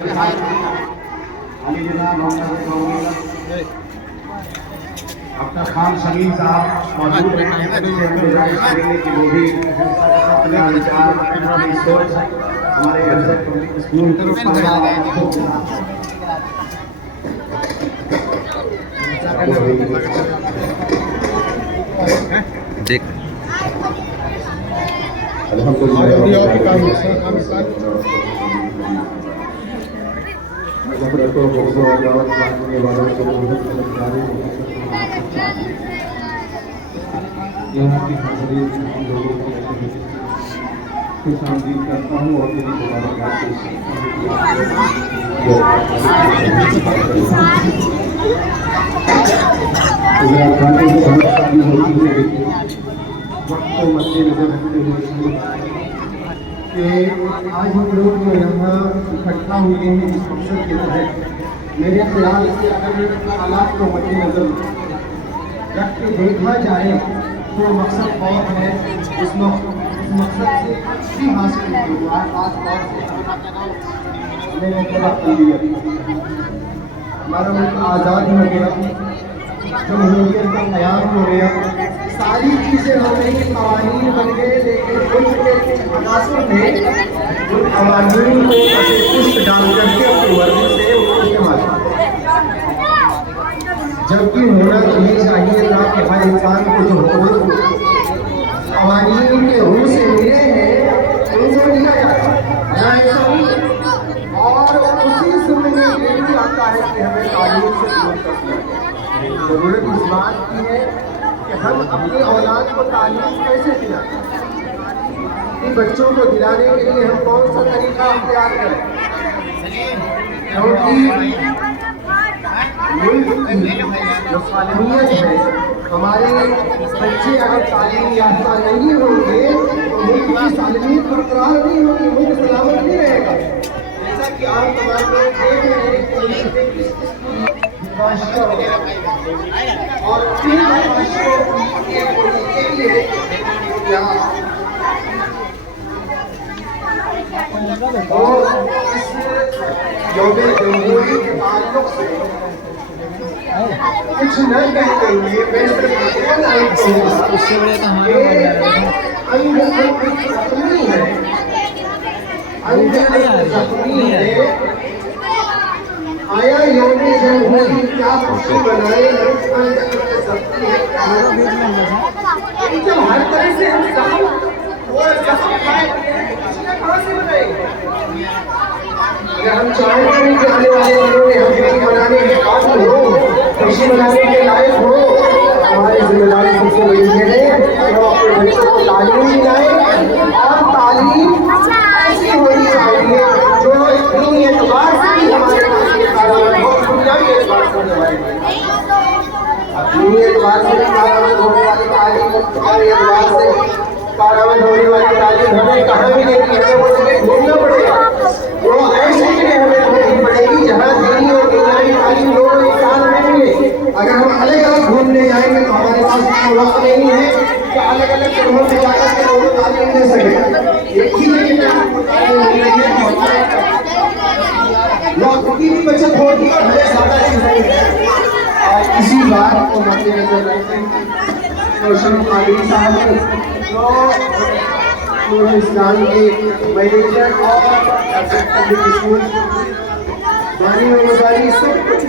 अपना खान सलीम साहब मौजूद हैं, उनसे हम गुजारिश करेंगे कि वो भी अपने विचार अपनी सोच हमारे घर से स्कूल देख यहाँ की हाजिरी हम लोगों की खुश आमदीद करता हूँ और मेरी मुबारकबाद वक्त को मद्देनजर रखते हुए कि आज हम लोग जो यहाँ इकट्ठा हुए हैं इस मकसद के तहत, मेरे ख्याल से अगर हालात को मद्देनजर रख के देखा जाए तो मकसद बहुत है। उस मकसद से भी हासिल हुआ है। खास तौर से मैंने तलब कर लिया, हमारा मुल्क आज़ाद हो गया, जमहूरियत का क़याम हो गया, सारी चीज़ें हो गई, क़वानीन बन गए, लेकिन उनके अनासर में उन क़वानीन को पुष्ट डाल करके अपनी मर्जी से उनको इस्तेमाल किया, जबकि होना यही चाहिए था कि हर इंसान को जो क़वानीन के रूह से मिले हैं उनको दिया जाता है। और उसी समय में ये भी आता है कि हमें तालीम से दूर कर दिया जाए। ज़रूरत इस बात की है कि हम अपनी औलाद को तालीम कैसे दिलाएं, इन बच्चों को दिलाने के लिए हम कौन सा तरीका अख्तियार करें, क्योंकि जो सालमियत है, हमारे बच्चे अगर तालीम याफ्ता नहीं होंगे तो मुल्क की सालमियत बरकरार नहीं होगी, मुल्क सलामत नहीं रहेगा। जैसा कि आप तमाम लोग देख रहे हैं और इस यौम जमहूरी के ताल्लुक से कुछ न कहते हुए मैं सिर्फ उससे बड़े तो आया यौम जमहूरी क्या खुशी बनाए, जब हर तरह से हम अगर हम चाहेंगे कि आने वाले दिनों में हम खुशी मनाने के काबिल हो, खुशी मनाने के लायक हो, हमारी जिम्मेदारी सबसे बड़ी है कि हम अपने बच्चों को तालीम दिलाएं, और तालीम ऐसी होनी चाहिए जो दीनी एतबार से भी हमारे दुनियावी एतबार से होने वाली है। दीनी एतबार से कारआमद होने वाली तालीम, दुनियावी एतबार से कारआमद होने वाली तालीम हमें कहाँ मिलेगी? हमें वो जगह ढूंढना पड़ेगा, वो ऐसी जगह हमें ढूंढनी पड़ेगी जहाँ दीनी और दुनियावी तालीम दोनों एक साथ में मिले। अगर हम अलग अलग ढूंढने जाएंगे तो हमारे पास वक्त नहीं है कि अलग अलग जगहों में जाकर के लोगों को तालीम दे सके। एक ही जगह में वक्त की भी बचत होगी और हमें ज्यादा चीज होगी। और इसी बात को मद्देनजर रखते हुए रोशन खालिद साहब जो इस्लाम के मैनेजर और स्कूल बानी वजारी सब कुछ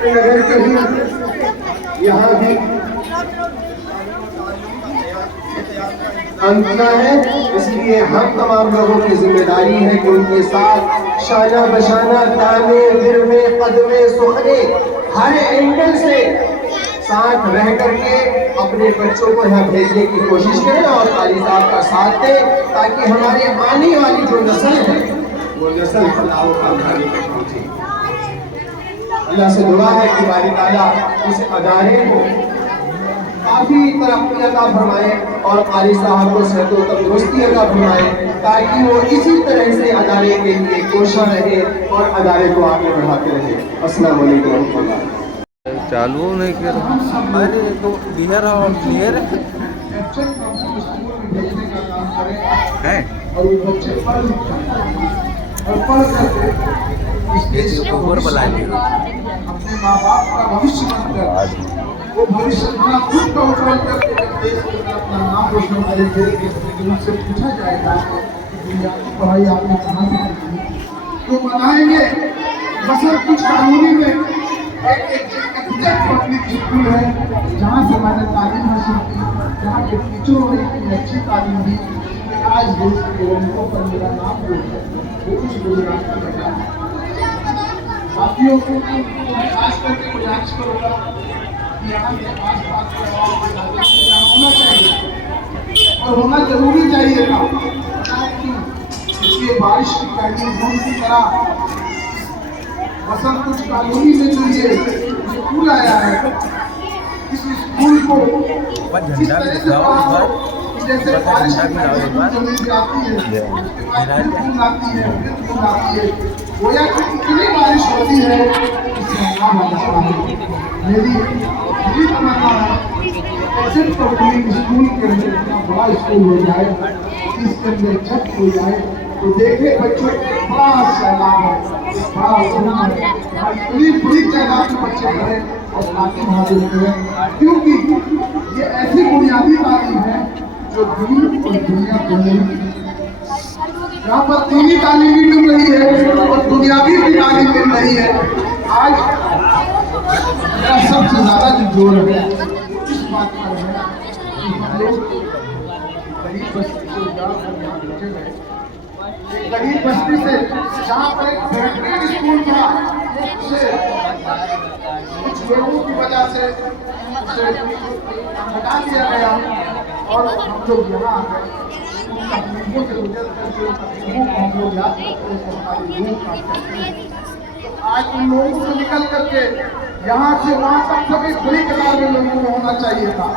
नगर के भी यहाँ भी अंतना है, इसलिए हम तमाम लोगों की जिम्मेदारी है कि उनके साथ शाना बशाना, ताने गिरने, कदमे सुखने, हर एंगल से साथ रह करके अपने बच्चों को यहाँ भेजने की कोशिश करें और काली साहब का साथ दें, ताकि हमारे आने वाली जो नस्ल है वो नस्ल फलाह और कामयाबी तक पहुँचे। अल्लाह से दुआ है कि बारी ताला इस अदारे को काफ़ी तरक्की अता फरमाए और कारी साहब को सेहत और तंदुरुस्ती अता फरमाए, ताकि वो इसी तरह से अदारे के लिए कोशा रहे और अदारे को आगे बढ़ाते रहे। अस्सलाम वालेकुम रहमतुल्लाह। चालू नहीं कर अरे तो क्लियर और क्लियर है। और पढ़ करके इस देश का ऊपर भविष्य बुलाइए। अपने माँ बाप का भविष्य बनकर वो भविष्य अपना खुद का उज्जवल करके जब देश के अंदर अपना नाम रोशन करेंगे तो उनसे पूछा जाएगा कि दुनिया की पढ़ाई आपने कहाँ से की तो बताएंगे बसंत कुछ कानूनी में एक पब्लिक स्कूल है जहाँ से मैंने तालीम हासिल की, जहाँ के टीचरों ने इतनी अच्छी तालीम दी कि आज देश के लोगों पर मेरा नाम जो है वो उस गुजरात का बेटा है। साथियों को खास करके गुजारिश करूँगा कि यहाँ के आस पास के होना चाहिए और होना जरूरी चाहिए था इसलिए बारिश की पहली बूंद की तरह बसंत कुछ कॉलोनी में जो ये स्कूल आया है इस स्कूल को इस तरह से पढ़ाओ कि जैसे बारिश की पहली बूंद जमीन पे आती है उसके बाद फिर बूंद आती है फिर बूंद आती है गोया कि इतनी बारिश होती है इससे नाम आ जाता है। मेरी तमन्ना है सिर्फ पब्लिक स्कूल के अंदर इतना बड़ा स्कूल हो जाए इसके अंदर छत हो जाए तो देखे बच्चों को बड़ा सैलाब है, बड़ा उतना है, इतनी बड़ी तादाद में बच्चे पढ़े और काफी हाजिर करें क्योंकि ये ऐसी बुनियादी तालीम है जो दीन और दुनिया दोनों यहाँ पर दीनी तालीम भी मिल रही है और दुनियावी भी तालीम मिल रही है। आज मेरा सबसे ज्यादा जो जोर है इस बात पर है कि हम लोग गरीब बस्ती से उजाड़ यहाँ बचे गए एक गरीब बस्ती से जहाँ पर एक बेहतरीन स्कूल था उसे कुछ लोगों की वजह से उसे हटा दिया गया और हम लोग यहाँ आ गए उन तकलीफों से गुजर कर जो तकलीफों को हम लोग याद करते हैं तो हमारी रूह कांपती है। तो आज उन लोगों से निकल करके यहाँ से वहाँ तक सभी खुली किताब में लोगों को होना चाहिए था।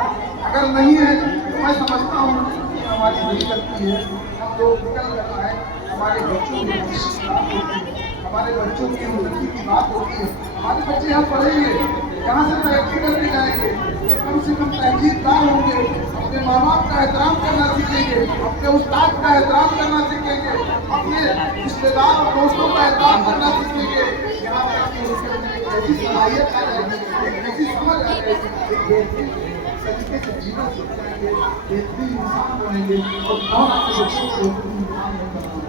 अगर नहीं है तो मैं समझता हूँ कि हमारी नहीं करती है हम लोग निकल रहा है हमारे बच्चों की भविष्य की बात होती है, हमारे बच्चों की उन्नति की बात होती है। हमारे बच्चे यहाँ पढ़ेंगे यहाँ से तरक्की करके जाएंगे ये कम से कम तहजीबदार होंगे, अपने माँ बाप का एहतराम करना सीखेंगे, अपने उस्ताद का एहतराम करना सीखेंगे, अपने रिश्तेदार और दोस्तों का एहतराम करना सीखेंगे। यहाँ तक कि उनके अंदर एक ऐसी सलाहियत आ जाएगी, एक ऐसी समझ आ जाएगी, एक बेहतरीन तरीके से जीवन सीख जाएंगे, बेहतरीन इंसान बनेंगे और कौन अपने बच्चों को बेहतरीन इंसान नहीं बनाना,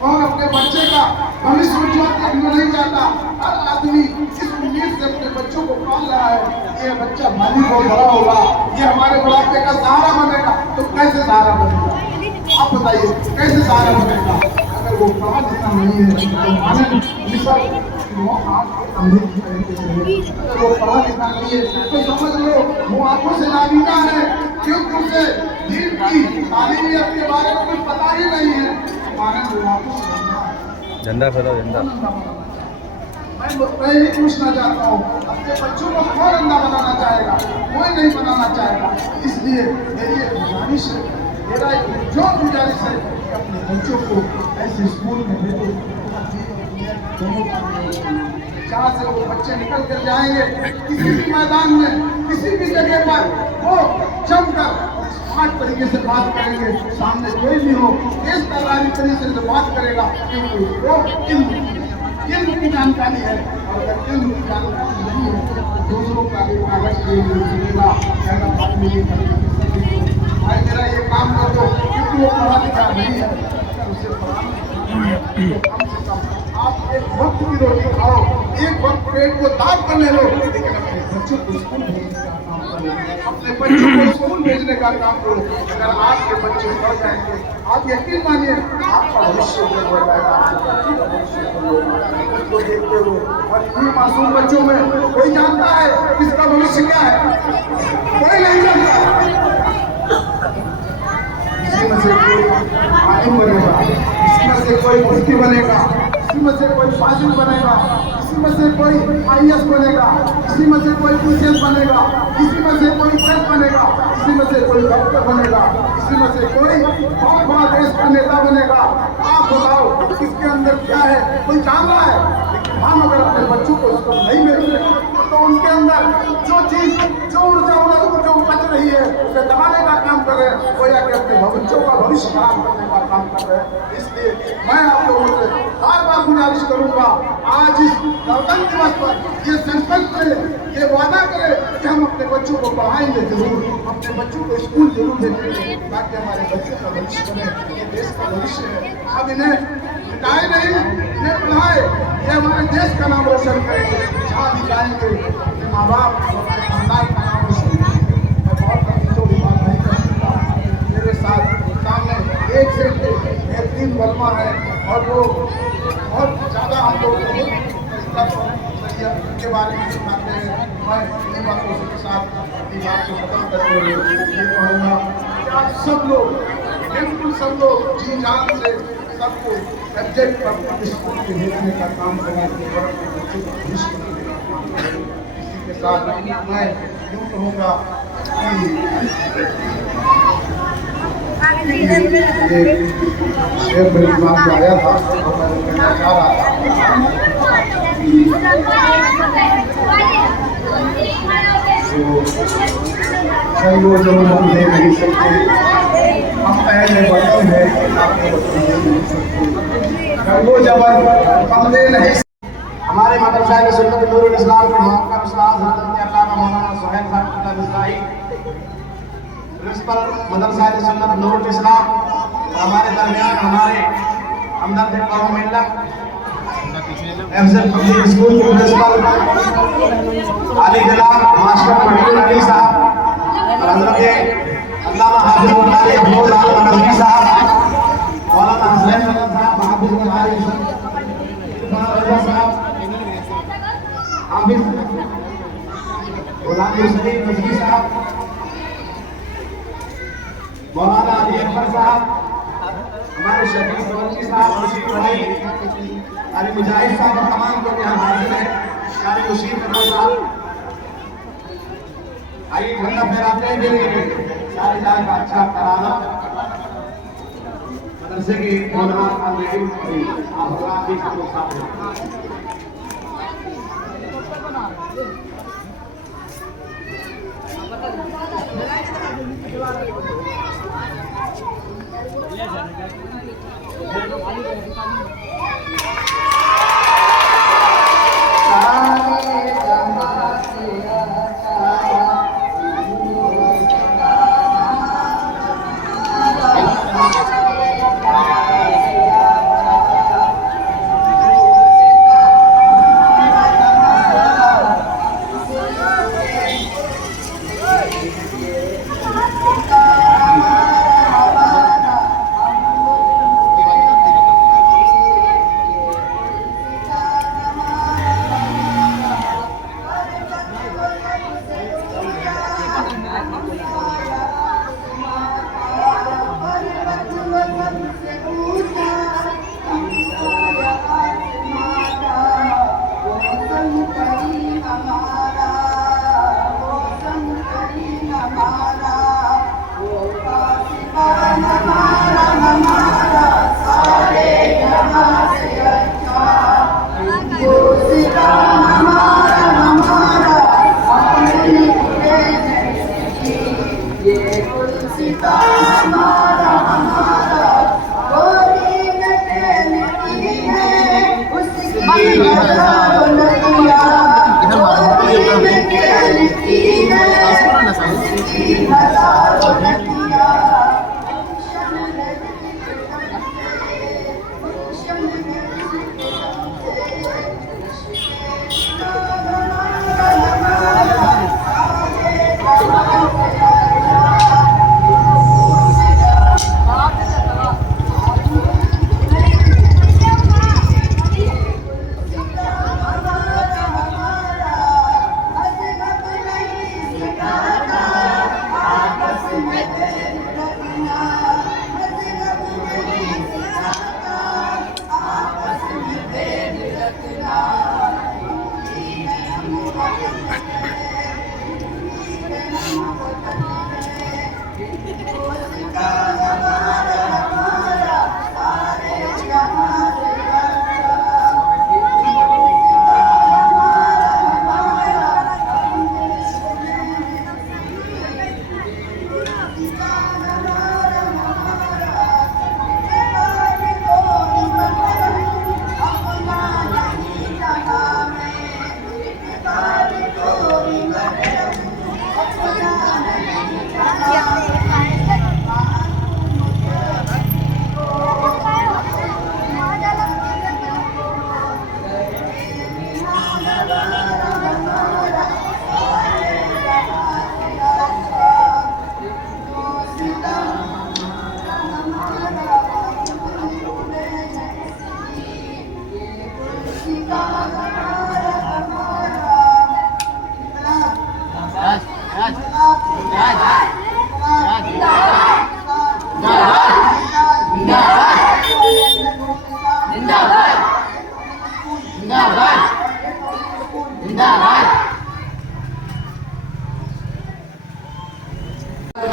कौन अपने बच्चे का भविष्य उज्ज्वल करना नहीं चाहता। हर आदमी इस उम्मीद से अपने बच्चों को पाल रहा है ये बच्चा माली बहुत बड़ा होगा, ये हमारे बुढ़ापे का सहारा बनेगा। तो कैसे सहारा बनेगा आप बताइए, कैसे सहारा बनेगा अगर वो पढ़ा लिखा नहीं है तो मानव निसर्ग अगर वो पढ़ा लिखा नहीं है तो समझ लो वो आंखों से नाबीना है क्योंकि उसे दीन की तालीमियत के बारे में कुछ पता ही नहीं है। मानव वो आंखों से झंडा फहराओ झंडा। मैं ये पूछना चाहता हूँ अपने बच्चों को कौन अंधा बनाना चाहेगा, कोई नहीं बनाना चाहेगा। इसलिए मेरी एक गुजारिश है, मेरा एक जो गुजारिश है कि अपने बच्चों को ऐसे स्कूल में भेजो जहाँ से वो बच्चे निकल कर जाएंगे किसी भी मैदान में किसी भी जगह पर वो जमकर स्मार्ट तरीके से बात करेंगे, सामने कोई भी हो तेज तर्रारी तरीके से बात करेगा क्योंकि वो इल्म की जानकारी है और अगर इल्म की जानकारी नहीं है तो दूसरों का भी कागज मिलेगा कहना बात नहीं करेगा भाई मेरा ये काम कर दो क्योंकि वो पढ़ा लिखा नहीं है। अगर उसे पढ़ाना तो कम से कम आप एक वक्त की रोटी खाओ, एक वक्त पेट को दाग कर ले लो, लेकिन अपने बच्चों को स्कूल भेजने का काम करो, अपने बच्चों को स्कूल भेजने का काम करो। अगर आपके बच्चे पढ़ जाएंगे आप यकीन मानिए आपका भविष्य उज्जवल हो जाएगा, आपके बच्चों का भविष्य उज्जवल हो जाएगा। बच्चों देखते हो और इन्हीं मासूम बच्चों में कोई जानता है किसका भविष्य क्या है, कोई नहीं जानता। इसी में से कोई आलिम बनेगा, इसी में से कोई मुफ्ती बनेगा, इसी में से कोई फाजिल बनेगा, इसी में से कोई IAS बनेगा, इसी में से कोई PCS बनेगा, इसी में से कोई जज बनेगा, इसी में से कोई डॉक्टर बनेगा, इसी में से कोई बहुत बड़ा देश का नेता बनेगा। आप बताओ किसके अंदर क्या है, कोई जान रहा है? लेकिन हम अगर अपने बच्चों को इसको नहीं भेजते तो उनके अंदर जो चीज जो ऊर्जा उनको जो बच रही है उसे दबाने का काम कर रहे हैं, वो या कि अपने बच्चों का भविष्य खराब करने का काम कर रहे हैं। इसलिए मैं आप लोगों से बार बार गुजारिश करूंगा, आज इस गणतंत्र दिवस पर ये संकल्प करें, ये वादा करें कि हम अपने बच्चों को पढ़ाएंगे जरूर, अपने बच्चों को स्कूल जरूर भेजेंगे, ताकि हमारे बच्चों का भविष्य बने। ये देश का भविष्य है, हम इन्हें हटाए नहीं, इन्हें पढ़ाए, ये हमारे देश का नाम रोशन करेंगे। जहाँ भी जाएंगे अपने माँ बाप अपने खानदान का नाम रोशन करेंगे। मैं बहुत कभी बात नहीं कर सकता, मेरे साथ सामने एक से बेहतरीन वर्मा है और वो बहुत ज़्यादा हम लोग के बारे में सुनाते हैं। मैं इन बातों के साथ अपनी बात को खत्म करते हुए ये कहूँगा कि आप सब लोग, बिल्कुल सब लोग जी जान से सबको सब्जेक्ट पर स्कूल के भेजने का काम करना, इसी के साथ मैं यूँ कहूँगा कि शेर मेरे दिमाग में आया था और मैं कहना चाह रहा था कि वो जो हम ले नहीं सकते, हम पहले बड़े हैं आपको ले नहीं सकते, वो जब हम ले नहीं। हमारे मदरसा के सुन्नत नूरुल इस्लाम के मुहक्कम उस्ताद हज़रत अल्लामा मौलाना सुहैल साहब मिज़राई, प्रिंसिपल मदरसा के सुन्नत नूरुल इस्लाम, हमारे दरमियान हमारे हमदर्द कौम मिल्लत एफजल पब्लिक स्कूल के प्रिंसिपल आली जनाब मास्टर महीन अली साहब और हज़रत अल्लामा हाफिज़ मुफ्ती अब्दुल आलम नदवी साहब, मौलाना हसनैन साहब, हाफिज़ मुफ्ती साहब, हाफिज़ गुलाम हुसैन नदवी साहब, मौलाना अली अकबर साहब, हमारे शफीक फौजी साहब, मुशीर वली अली मुजाहिद साहब और तमाम लोग यहाँ हाजिर हैं। सारे मुशीर वली साहब आइए झंडा फहराते हैं देंगे सारे जाए का अच्छा कराना मदरसे की मौलाना आप भी साथ हैं।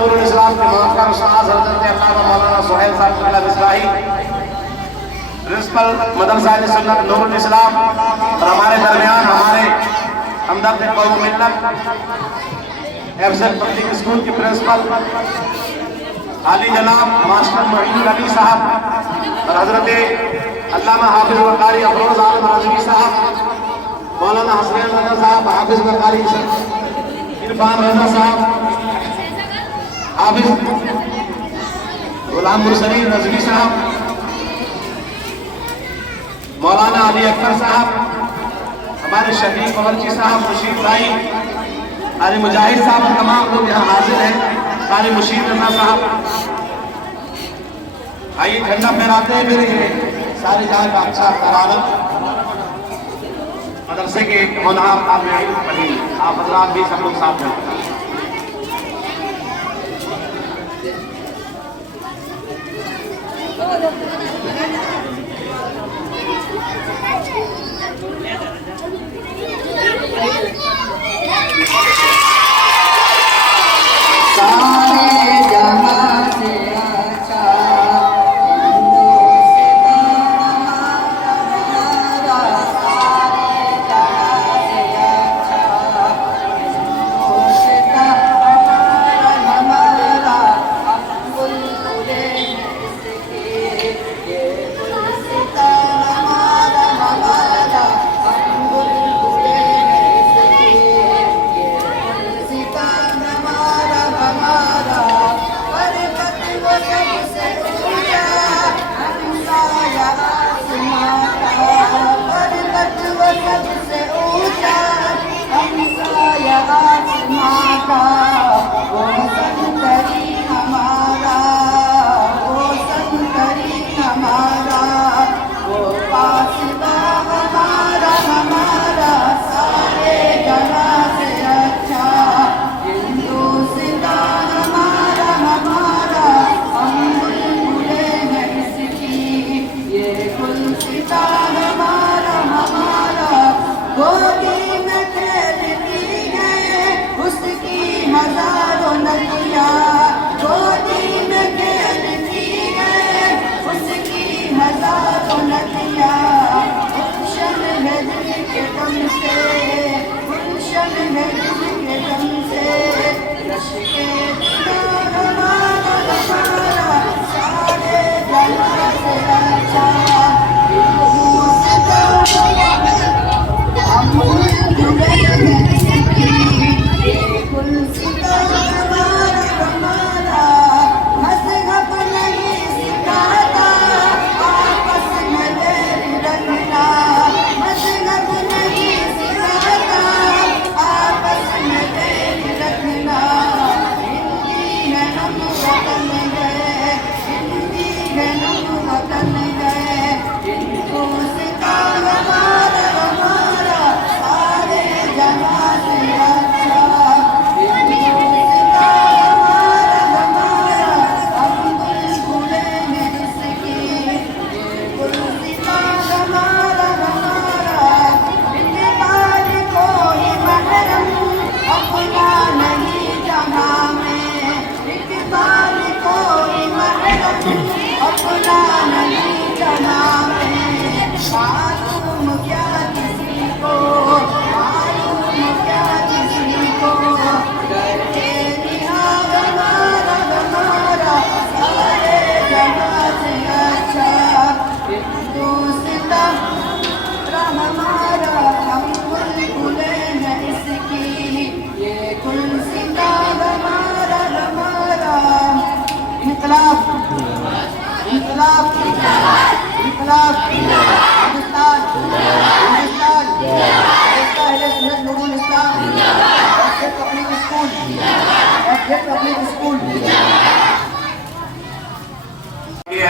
नूरुल इस्लाम के मौका उस्ताद हज़रत अल्लामा मौलाना सुहैल साहब अल मिसराही, प्रिंसिपल मदरसा सुन्नत नूरुल इस्लाम, और हमारे दरमियान हमारे हमदर्द कौम मिल्लत एफजल पब्लिक स्कूल के प्रिंसिपल आली जनाब मास्टर मोइनुल अली साहब और हजरत अल्लामा हाफिज वकारी अफरोज आलम राजवी साहब, मौलाना हसन रजा साहब हाफिज वकारी इरफान रजा साहब, हाफिज गुलाम मुरसलीन रजवी साहब, मौलाना अली अख्तर साहब, हमारे शफीक कवरची साहब, मुशीद भाई, अली मुजाहिद साहब और तमाम लोग यहाँ हाजिर हैं, सारे मुशीद रजा साहब। आइए झंडा फहराते हैं मेरे सारे जहाँ का अच्छा तरारत मदरसे के होनहार तालिब इल्म आप हजरात भी सब लोग साथ हैं।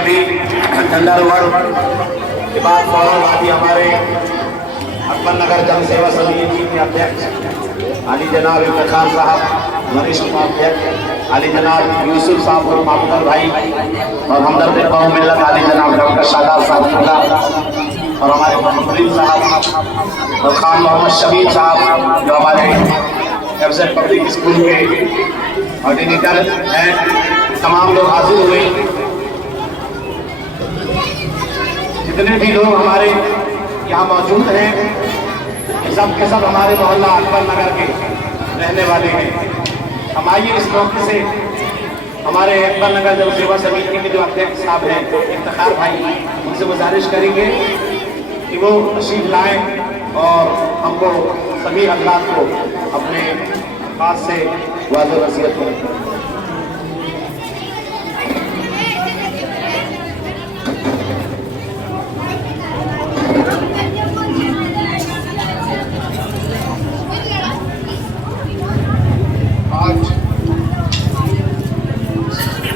अभी ठंडा के बाद अभी हमारे अकबर नगर जन सेवा समिति के अध्यक्ष आली जनाब इफ्तिखार साहब, वरिष्ठ उपाध्यक्ष आली जनाब यूसुफ साहब और मामूदर भाई और हमदर्द कौम मिल्लत आली जनाब डॉक्टर शादाब साहब और हमारे मोहम्मद साहब और खान मोहम्मद शबीर साहब जो हमारे एफजेड पब्लिक स्कूल के ऑर्डिनेटर हैं, तमाम लोग हाजिर हुए। जितने भी लोग हमारे यहाँ मौजूद हैं सब के सब हमारे मोहल्ला अकबर नगर के रहने वाले हैं। हम आइए इस मौके से हमारे अकबर नगर जल सेवा समिति के जो अध्यक्ष साहब हैं इफ्तिखार भाई, उनसे गुजारिश करेंगे कि वो तशरीफ लाएं और हमको सभी हजरात को अपने पास से वाज़ो नसीहत करें। आज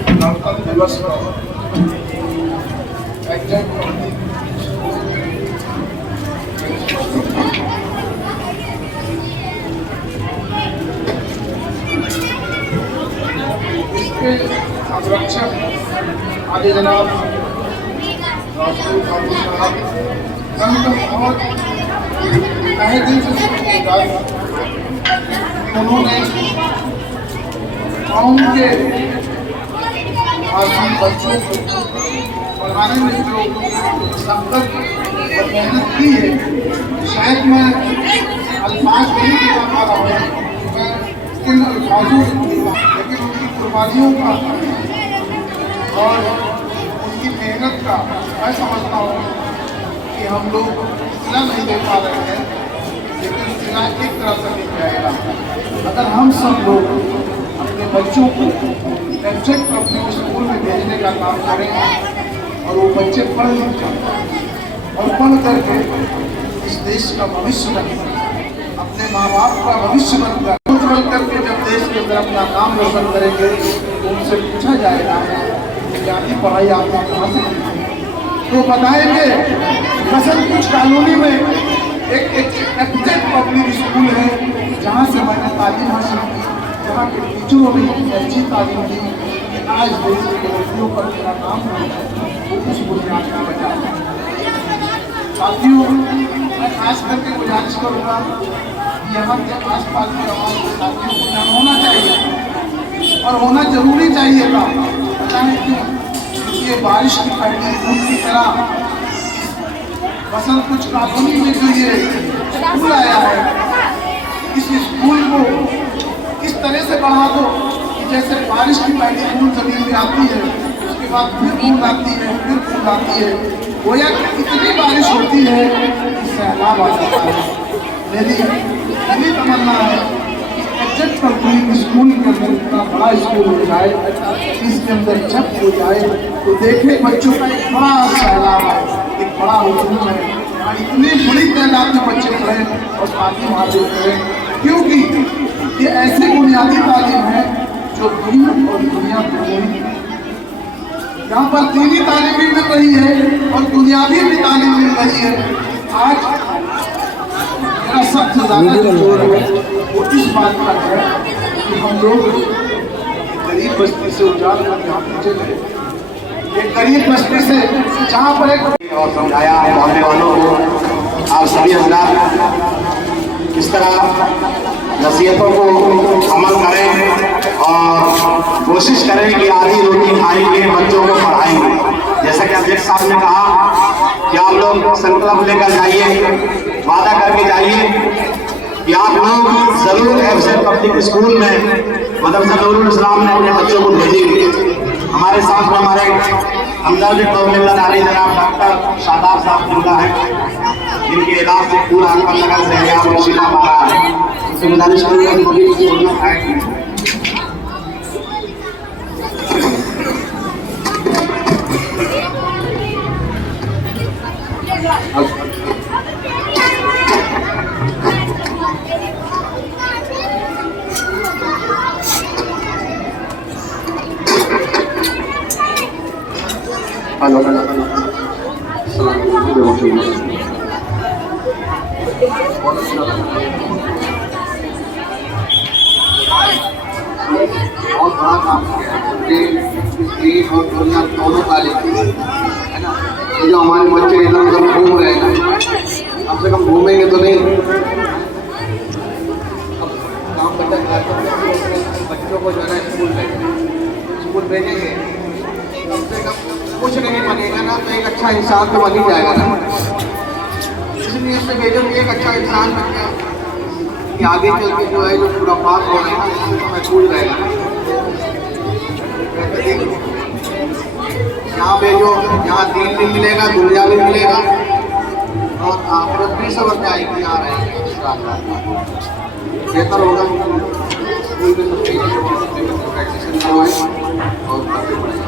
गणतंत्र दिवस पर इसके संरक्षक आदि जनाब राष्ट्रीय कानून साहब बहुत तहे दिल से उन्होंने गाँव के मासूम बच्चों को पढ़ाने में जो सख्त और मेहनत की है, शायद मैं अल्फाज नहीं बता पा रहा हूँ, मैं किन अल्फाजों लेकिन उनकी कुर्बानियों का और उनकी मेहनत का मैं समझता हूँ कि हम लोग इतना नहीं दे पा रहे हैं, लेकिन इतना एक तरह से नहीं जाएगा अगर हम सब लोग अपने बच्चों को एफजेड पब्लिक स्कूल में भेजने का काम करेंगे और वो बच्चे पढ़ लिख जाए और पढ़ करके इस देश का भविष्य बनेंगे, अपने माँ बाप का भविष्य बनकर बन करके जब देश के अंदर अपना नाम रोशन करेंगे तो उनसे पूछा जाएगा बुनियादी पढ़ाई आपने कहाँ से की, तो बताएंगे फसल कुछ कॉलोनी में एक एफजेड पब्लिक स्कूल है जहाँ से मैंने तालीम हासिल की, जहाँ के टीचरों ने अच्छी तालीम दी कि आज देश के लड़कियों पर मेरा नाम वो उस बुनियाद का बचा। साथियों, मैं खास करके गुजारिश करूँगा यहाँ के आस पास के आवाम के साथियों को ध्यान होना चाहिए और होना जरूरी चाहिए था। पता है क्यों? ये बारिश की पहली बूंद की तरह बसंत कुछ कॉलोनी में जो ये स्कूल आया है, इस स्कूल को इस तरह से बढ़ा दो कि जैसे बारिश की पहली बूंद जमीन में आती है, उसके बाद फिर बूंद आती है, फिर बूंद आती है, गोया कि इतनी बारिश होती है कि सैलाब आ जाता है। मेरी तमन्ना है एफजेड पब्लिक स्कूल के अंदर इतना बड़ा स्कूल हो जाए, इसके अंदर छत हो जाए तो देखे बच्चों का एक बड़ा सैलाब है, एक बड़ा हुजूम है, इतनी बड़ी तादाद में बच्चे पढ़े और तालीम हासिल करें, क्योंकि ये ऐसी बुनियादी तालीम है जो दीन और दुनिया दोनों यहाँ पर दीनी तालीम भी मिल रही है और बुनियादी भी तालीम मिल रही है। आज मेरा सबसे ज़्यादा जोर है वो इस बात का है कि हम लोग गरीब बस्ती से उजाड़ कर यहाँ पहुँचे गए, एक गरीब बस्ती से जहाँ पर एक और समझाया मोहल्ले वालों को, आप सभी हजरात इस तरह नसीहतों को अमल करें और कोशिश करें कि आधी रोटी खाएंगे, बच्चों को पढ़ाएंगे। जैसा कि अध्यक्ष साहब ने कहा कि आप लोग संकल्प लेकर जाइए, वादा करके जाइए कि आप लोग जरूर एफजेड पब्लिक स्कूल में मदरसा नूरुल इस्लाम में अपने बच्चों को भेजेंगे। हमारे साथ में हमारे हमदर्द कौमी जनाब डॉक्टर शादाब साहब जिंदा है, जिनके इलाज से पूरा अकबर नगर से यहाँ वसीला पा रहा है, उनसे गुजारिश करूँगा बहुत बड़ा काम दीन और दुनिया दोनों तालीम है ना। ये जो हमारे बच्चे इधर उधर घूम रहे हैं साथ तो बन ही जाएगा ना। इसलिए इससे बेहतर एक अच्छा इंसान बन गया कि आगे चल के जो है जो पूरा पाप हो रहा है उससे तो महफूज रहेगा। यहाँ पे जो यहाँ दीन भी मिलेगा, दुनिया भी मिलेगा और आखिरत भी सब अच्छाई की आ रहे हैं। बेहतर होगा प्रैक्टिस और करते पड़ेगा।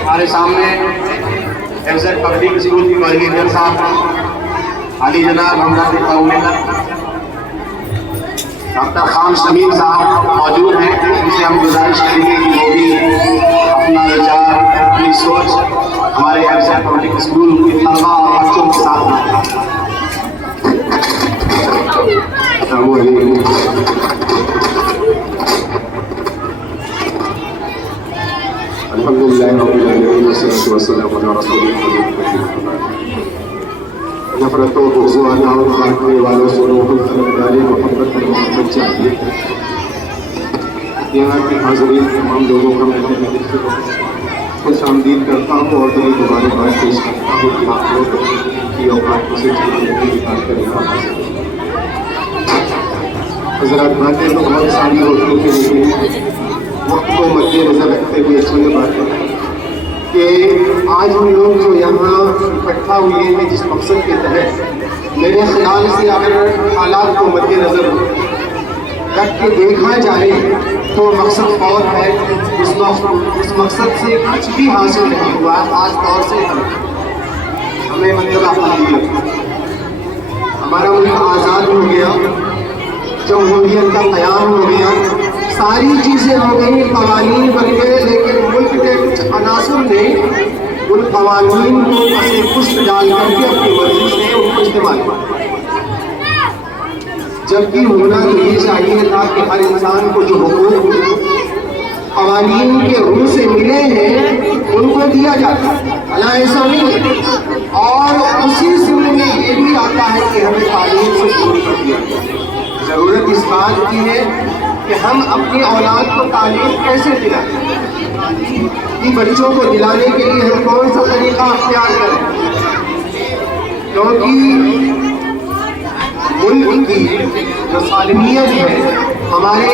हमारे सामने एफजेड पब्लिक स्कूल के कोऑर्डिनेटर साहब अली जनाब हमला डॉक्टर खान शमीम साहब मौजूद हैं, जिनसे हम गुजारिश करेंगे कि वो भी अपना विचार, अपनी सोच हमारे एफजेड पब्लिक स्कूल के तलबा और बच्चों के साथ नफरत और बुग़्ज़ और बांटने वालों से मोहब्बत चाहिए। यहाँ के हाज़रीन तमाम लोगों का मैं खुश आमदीद करता हूँ और दिली मुबारकबाद पेश करता हूँ कि आप लोग की औकात से हज़रात बातें तो बहुत सारी होती हैं, लेकिन वक्त को मद्देनज़र रखते हुए अच्छी बात है कि आज हम लोग जो यहाँ इकट्ठा हुए हैं जिस मकसद के तहत, मेरे ख्याल से अगर हालात को मद्देनज़र रख के देखा जाए तो मकसद और है। उस मकसद से कुछ भी हासिल नहीं हुआ। खास तौर से हमें मतलब हमारा मुल्क आज़ाद हो गया, जमहूरियत का क़याम हो गया, सारी चीज़ें हो गई, क़वानीन बन गए, लेकिन मुल्क के कुछ अनासर ने उन क़वानीन को असर पुष्ट डाल करके अपनी मर्जी से उनको इस्तेमाल किया। जबकि होना तो ये चाहिए था कि हर इंसान को जो हुकूक क़वानीन के रूह से मिले हैं उनको दिया जाता है, अला ऐसा नहीं है। और उसी सूरत में ये भी आता है कि हमें तालीम से दूर कर दिया जाए। ज़रूरत इस बात की है कि हम अपनी औलाद को तालीम कैसे दिलाएं, कि बच्चों को दिलाने के लिए हम कौन सा तरीका अख्तियार करें, क्योंकि मुल्क की जो सालमियत है, हमारे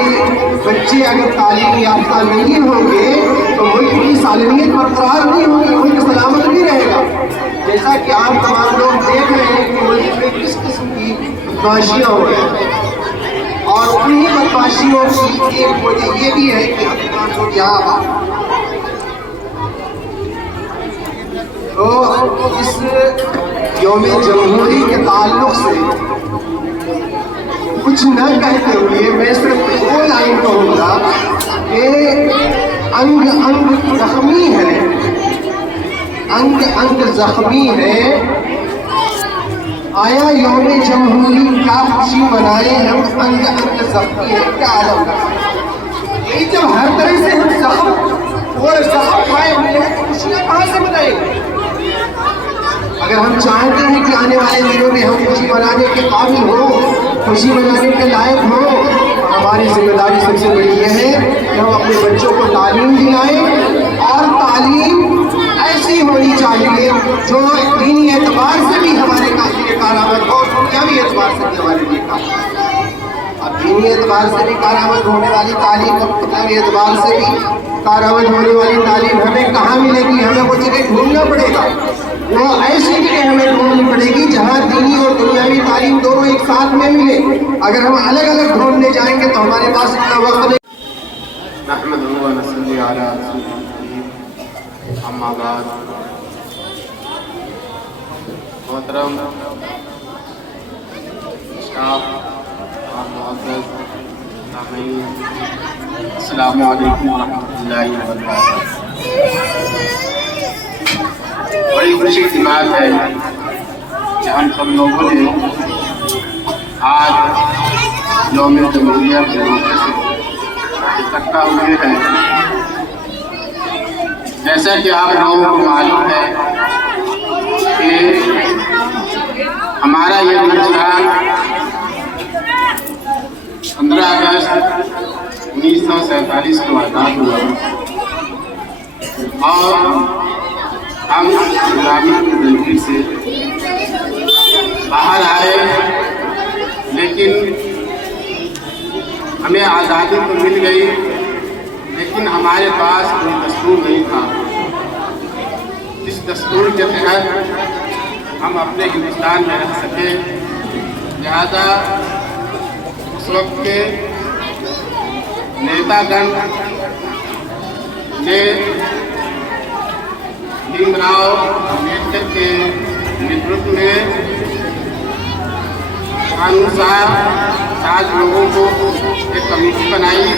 बच्चे अगर तालीम याफ्ता नहीं होंगे तो मुल्क की सालमियत बरकरार नहीं होगी, मुल्क सलामत नहीं रहेगा। जैसा कि आप तमाम लोग देख रहे हैं कि मुल्क में किस किस्म की बदमाशियाँ हो रही हैं, और उन्हीं बदमाशियों की एक वजह ये भी है कि तो इस यौम जमहूरी के ताल्लुक से कुछ न कहते हुए मैं सिर्फ दो लाइन कहूँगा कि अंग अंग जख्मी है, अंग अंग जख्मी है। आया यौम जमहूरी क्या खुशी मनाए हम, अंग अंग जख्मी है, क्या आलम है। जब हर तरह से हम जख्म और जख्म खाए हुए हैं तो खुशियाँ कहाँ से मनाएंगे। अगर हम चाहते हैं कि आने वाले दिनों में हम खुशी मनाने के काबिल हो, खुशी मनाने के लायक हो, तो हमारी जिम्मेदारी सबसे बड़ी यह है कि हम अपने बच्चों को तालीम दिलाएं, और तालीम ऐसी होनी चाहिए जो दीनी एतबार से भी हमारे लिए कारआमद हो, दुनियावी एतबार से भी हमारे लिए कारआमद। अब दीनी एतबार से भी कारआमद होने वाली तालीम और दुनियावी एतबार से भी कारआमद होने वाली तालीम हमें कहाँ मिलेगी। हमें वो जगह ढूंढना पड़ेगा, वो ऐसी जगह हमें ढूंढनी पड़ेगी जहाँ दीनी और दुनियावी तालीम दोनों एक साथ में मिले। अगर हम अलग अलग ढूंढने जाएंगे तो हमारे पास इतना वक्त नहीं। मोहतरम अस्सलाम वालेकुम वरहमतुल्लाहि वबरकातुहू। बड़ी खुशी की बात है कि हम सब लोगों ने आज यौम जमहूरिया के मौके से इकट्ठा हुए हैं। जैसा कि आप लोगों को मालूम है कि हमारा ये हिंदुस्तान 15 अगस्त 1947 को आज़ाद हुआ और हम गुलामी की जिंदगी से बाहर आए, लेकिन हमें आज़ादी तो मिल गई, लेकिन हमारे पास कोई दस्तूर नहीं था। इस दस्तूर के तहत हम अपने हिंदुस्तान में रह सके, लिहाजा उस वक्त के नेतागण ने भीमराव अम्बेडकर के नेतृत्व में अनुसार 7 लोगों को एक कमेटी बनाई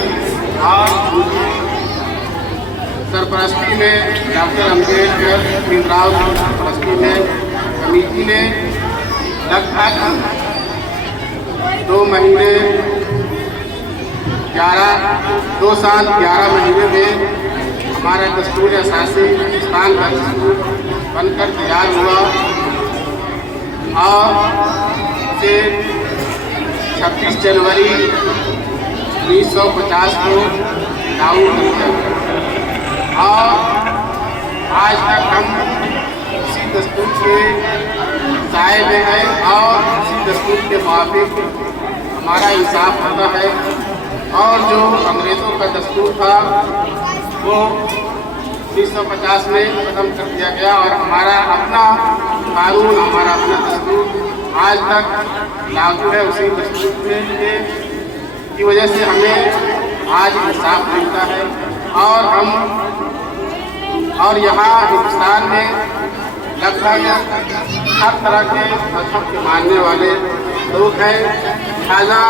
और सरपरस्ती में डॉक्टर अम्बेडकर भीमराव की सरपरस्ती में कमेटी ने लगभग 2 साल 11 महीने में हमारा दस्तूर असासी हिंदुस्तान का दस्तूर बनकर तैयार हुआ और इसे 26 जनवरी 1950 को लागू कर दिया और आज तक हम इसी दस्तूर के साए में हैं और इसी दस्तूर के मुताबिक हमारा इंसाफ होता है। और जो अंग्रेज़ों का दस्तूर था वो 1950 में ख़त्म कर दिया गया और हमारा अपना कानून, हमारा अपना दस्तूर आज तक लागू है। उसी दस्तूर की वजह से हमें आज इंसाफ मिलता है और यहाँ हिंदुस्तान में लगभग हर तरह के मजहब के मानने वाले लोग हैं। लिहाजा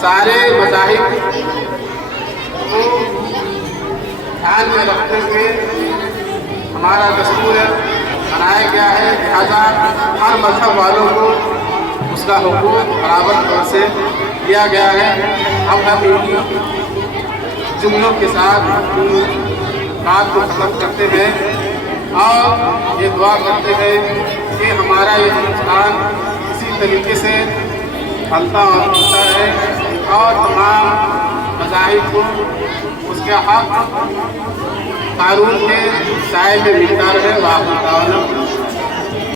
सारे मज़ाहिब को ध्यान में रखते हुए हमारा दस्तूर बनाया गया है। लिहाजा हर मजहब वालों को उसका हुकूक बराबर तौर से दिया गया है। अब हम इन्हीं जुमलों के साथ बात को खत्म करते हैं और ये दुआ करते हैं कि हमारा ये हिंदुस्तान इसी तरीके से फलता और फूलता है और तमाम मज़ाहिब को उसके हक कानून के साए में मिलता रहे। वाक़ई